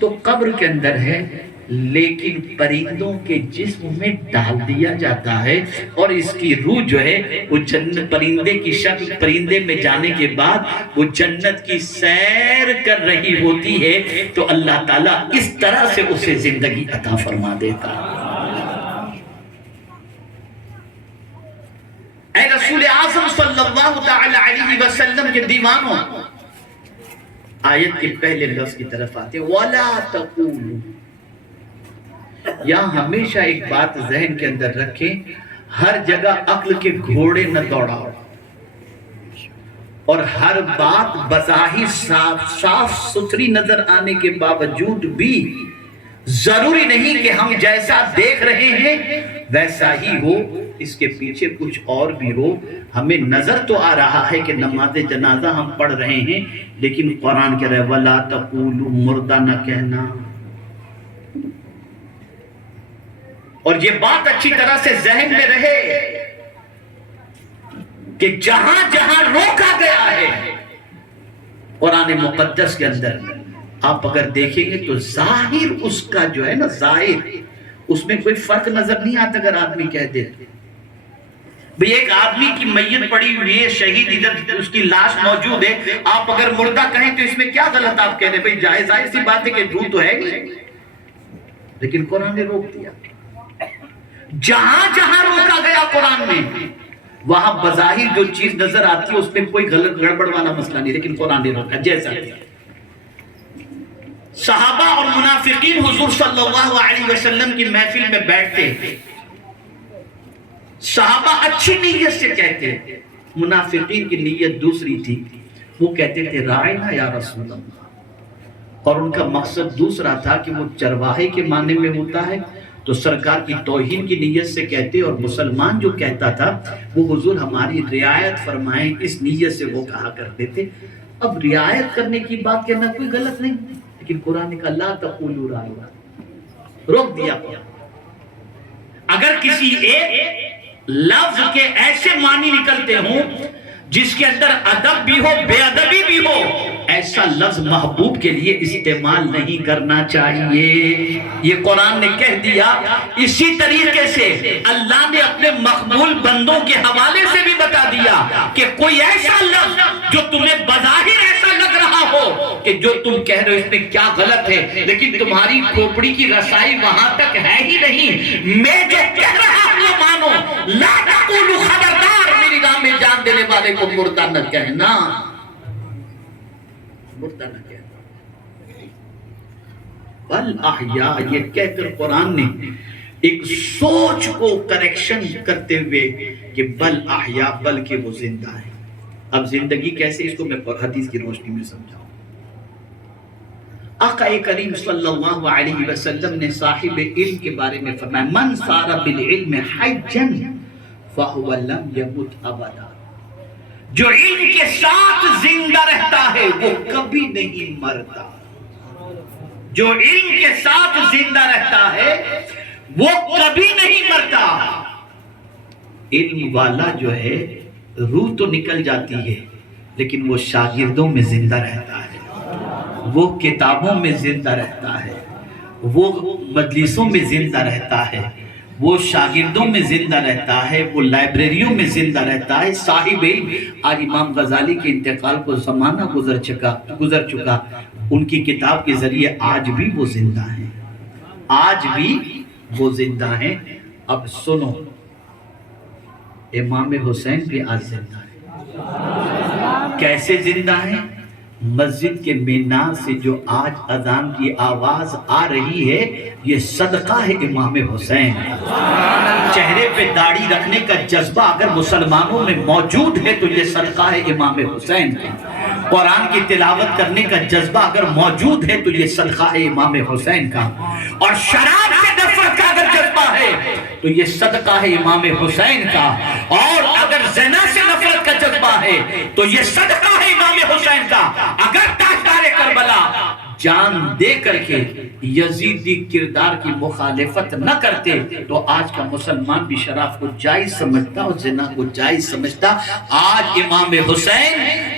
تو قبر کے اندر ہے، لیکن پرندوں کے جسم میں ڈال دیا جاتا ہے اور اس کی روح جو ہے وہ جنت، پرندے کی شکل، پرندے میں جانے کے بعد وہ جنت کی سیر کر رہی ہوتی ہے، تو اللہ تعالیٰ اس طرح سے اسے زندگی عطا فرما دیتا ہے۔ اے رسول اعظم صلی اللہ تعالی علیہ وسلم کے دیوانوں، آیت کے پہلے لفظ کی طرف آتے وَلَا تَقُولُوا، یہاں ہمیشہ ایک بات ذہن کے اندر رکھیں، ہر جگہ عقل کے گھوڑے نہ دوڑاؤ، اور ہر بات بظاہر صاف ستھری نظر آنے کے باوجود بھی ضروری نہیں کہ ہم جیسا دیکھ رہے ہیں ویسا ہی ہو، اس کے پیچھے کچھ اور بھی ہو۔ ہمیں نظر تو آ رہا ہے کہ نماز جنازہ ہم پڑھ رہے ہیں، لیکن قرآن کہہ رہا ہے وَلَا تَقُولُوا، مردہ نہ کہنا۔ اور یہ بات اچھی طرح سے ذہن میں رہے کہ جہاں جہاں روکا گیا ہے قرآن مقدس کے اندر، آپ اگر دیکھیں گے تو ظاہر اس کا جو ہے نا، ظاہر اس میں کوئی فرق نظر نہیں آتا۔ اگر آدمی کہہ دے بھئی ایک آدمی کی میت پڑی ہوئی ہے، شہید ادھر اس کی لاش موجود ہے، آپ اگر مردہ کہیں تو اس میں کیا غلط آپ کہہ دیں؟ بھئی جائز سی بات ہے کہ جھوٹ تو ہے نہیں، لیکن قرآن نے روک دیا۔ جہاں جہاں روکا گیا قرآن میں، وہاں بظاہر جو چیز نظر آتی ہے اس میں کوئی غلط گڑبڑ والا مسئلہ نہیں، لیکن قرآن نے روکا۔ جیسا صحابہ اور منافقین حضور صلی اللہ علیہ وسلم کی محفل میں بیٹھتے، صحابہ اچھی نیت سے کہتے، منافقین کی نیت دوسری تھی، وہ کہتے تھے رائنا یا رسول اللہ، اور ان کا مقصد دوسرا تھا کہ وہ چرواہے کے معنی میں ہوتا ہے تو سرکار کی توہین کی نیت سے کہتے، اور مسلمان جو کہتا تھا وہ حضور ہماری رعایت فرمائیں، اس نیت سے وہ کہا کرتے تھے۔ اب رعایت کرنے کی بات کہنا کوئی غلط نہیں، لیکن قرآن نے کہا لا تقولوا رائنا، روک دیا۔ اگر کسی ایک لفظ کے ایسے معنی نکلتے ہوں جس کے اندر ادب بھی ہو، بے ادبی بھی ہو، ایسا لفظ محبوب کے لیے استعمال نہیں کرنا چاہیے، یہ قرآن نے کہہ دیا۔ اسی طریقے سے اللہ نے اپنے مقبول بندوں کے حوالے سے بھی بتا دیا کہ کوئی ایسا لفظ جو تمہیں بظاہر ایسا لگ رہا ہو کہ جو تم کہہ رہے ہو اس میں کیا غلط ہے، لیکن تمہاری کھوپڑی کی رسائی وہاں تک ہے ہی نہیں، میں جو کہہ رہا ہوں مانو، لا تقولوا، خبردار میری راہ میں جان دینے والے کو مردہ نہ کہنا، مردہ نہ کہنا۔ بل احیاء، یہ کہہ کر قرآن نے ایک سوچ کو کریکشن کرتے ہوئے کہ بل احیاء، بلکہ وہ زندہ ہے۔ اب زندگی کیسے، اس کو میں حدیث کی روشنی میں سمجھاؤں۔ آقا کریم صلی اللہ علیہ وسلم نے صاحب علم کے بارے میں فرمایا من صار بالعلم حجا فہو لم یمت ابدا، جو علم کے ساتھ زندہ رہتا ہے وہ کبھی نہیں مرتا، جو علم کے ساتھ زندہ رہتا ہے وہ کبھی نہیں مرتا۔ علم والا جو ہے روح تو نکل جاتی ہے لیکن وہ شاگردوں میں زندہ رہتا ہے، وہ کتابوں میں زندہ رہتا ہے، وہ مجلسوں میں زندہ رہتا ہے، وہ شاگردوں میں زندہ رہتا ہے، وہ لائبریریوں میں زندہ رہتا ہے۔ صاحب علم، آج امام غزالی کے انتقال کو زمانہ گزر چکا، ان کی کتاب کے ذریعے آج بھی وہ زندہ ہیں، آج بھی وہ زندہ ہیں۔ اب سنو، امام حسین بھی آج زندہ ہیں۔ کیسے زندہ ہیں؟ مسجد کے مینار سے جو آج اذان کی آواز آ رہی ہے، یہ صدقہ ہے امام حسین۔ چہرے پہ داڑھی رکھنے کا جذبہ اگر مسلمانوں میں موجود ہے تو یہ صدقہ ہے امام حسین کا۔ قرآن کی تلاوت کرنے کا جذبہ اگر موجود ہے تو یہ صدقہ ہے امام حسین کا۔ اور شراب سے نفرت کا اگر جذبہ ہے تو یہ صدقہ ہے امام حسین کا۔ اور اگر زنا سے نفرت کا جذبہ ہے تو یہ صدقہ ہے امام حسین کا۔ اگر تاجدار کربلا جان دے کر کے یزیدی کردار کی مخالفت نہ کرتے تو آج کا مسلمان بھی شراب کو جائز سمجھتا اور زنا کو جائز سمجھتا۔ آج امام حسین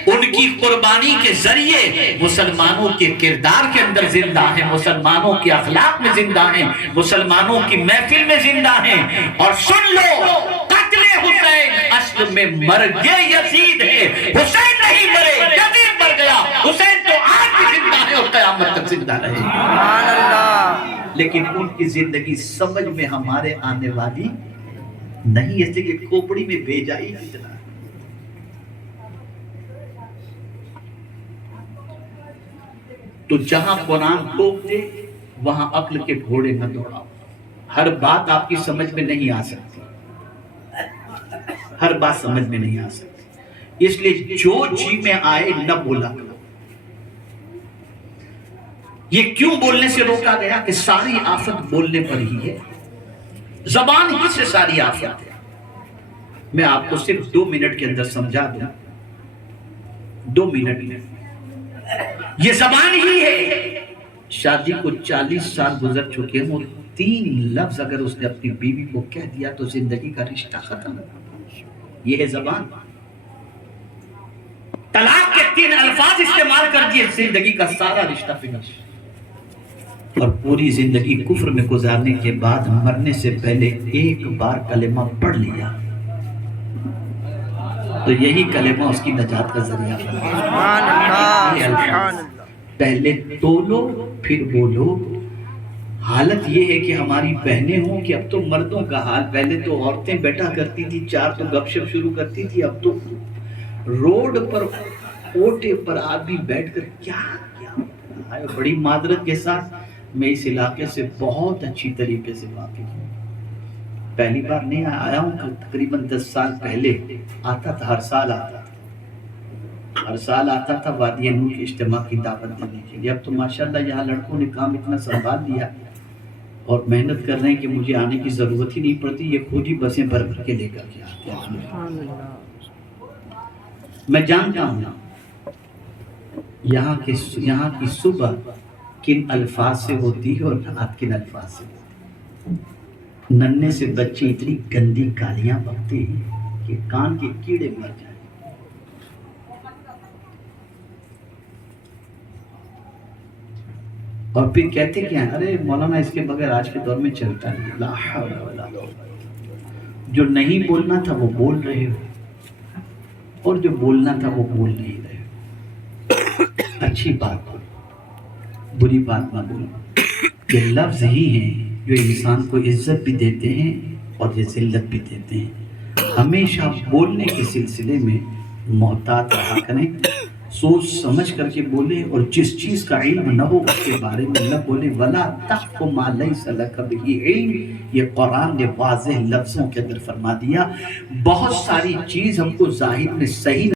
ان کی قربانی کے ذریعے مسلمانوں کے کردار کے اندر زندہ ہیں، مسلمانوں کے اخلاق میں زندہ ہیں، مسلمانوں کی محفل میں زندہ ہیں۔ اور سن لو، قتل حسین اصل میں مرگ یزید ہے، حسین نہیں مرے، یزید مر گیا۔ حسین تو آج بھی زندہ ہے اور قیامت تک زندہ رہے۔ سبحان اللہ۔ لیکن ان کی زندگی سمجھ میں ہمارے آنے والی نہیں، ایسے کہ کھوپڑی میں بھیجا ہی کتنا۔ تو جہاں قرآن ٹوک دے وہاں عقل کے گھوڑے نہ دوڑاؤ۔ ہر بات آپ کی سمجھ میں نہیں آ سکتی، ہر بات سمجھ میں نہیں آ سکتی، اس لیے جو جی میں آئے نہ بولا کرو۔ یہ کیوں بولنے سے روکا گیا کہ ساری آفت بولنے پر ہی ہے، زبان ہی سے ساری آفت ہے۔ میں آپ کو صرف 2 منٹ کے اندر سمجھا دوں، 2 منٹ میں۔ یہ زبان ہی ہے۔ شادی کو 40 سال گزر چکے ہوں، 3 لفظ اگر اس نے اپنی بیوی کو کہہ دیا تو زندگی کا رشتہ ختم۔ یہ ہے زبان۔ طلاق کے 3 الفاظ استعمال کر دیے، زندگی کا سارا رشتہ فنش۔ اور پوری زندگی کفر میں گزارنے کے بعد مرنے سے پہلے ایک بار کلمہ پڑھ لیا تو یہی کلمہ اس کی نجات کا ذریعہ بنا۔ پہلے تولو پھر بولو۔ حالت یہ ہے کہ ہماری بہنیں ہوں کہ اب تو مردوں کا حال، پہلے تو عورتیں بیٹھا کرتی تھی 4 تو گپ شپ شروع کرتی تھی، اب تو روڈ پر اوٹے پر آدمی بیٹھ کر کیا ہے۔ بڑی معذرت کے ساتھ میں اس علاقے سے بہت اچھی طریقے سے واقف ہوں، پہلی بار نہیں آیا ہوں، تقریباً 10 سال پہلے آتا تھا، ہر سال آتا تھا وادی نور کے اجتماع کی دعوت دینے کے لیے۔ اب تو ماشاءاللہ یہاں لڑکوں نے کام اتنا سنبھال لیا اور محنت کر رہے ہیں کہ مجھے آنے کی ضرورت ہی نہیں پڑتی، یہ خود ہی بسیں بھر بھر کے لے کر کے آتے ہیں۔ میں جانتا ہوں یہاں کی صبح کن الفاظ سے ہوتی ہے اور رات کن الفاظ سے ہوتی ہے۔ ننھے سے بچے اتنی گندی گالیاں بکتے ہیں کہ کان کے کیڑے مر جائیں۔ اور پھر کہتے کیا ہیں، ارے مولانا اس کے بغیر آج کے دور میں چلتا نہیں۔ لا حول ولا قوت۔ جو نہیں بولنا تھا وہ بول رہے ہو، اور جو بولنا تھا وہ بول نہیں رہے ہو۔ اچھی بات بولو، بری بات نہ بولو۔ یہ لفظ ہی ہیں جو انسان کو عزت بھی دیتے ہیں اور یہ ذلت بھی دیتے ہیں۔ ہمیشہ بولنے کے سلسلے میں محتاط رہا کریں، سوچ سمجھ کر کے بولیں، اور جس چیز کا علم نہ ہو اس کے بارے میں نہ بولیں۔ وَلَا تَقْفُ مَا لَيْسَ لَكَ بِهِ عِلْمٌ، یہ قرآن نے واضح لفظوں کے اندر فرما دیا۔ بہت ساری چیز ہم کو ظاہر میں صحیح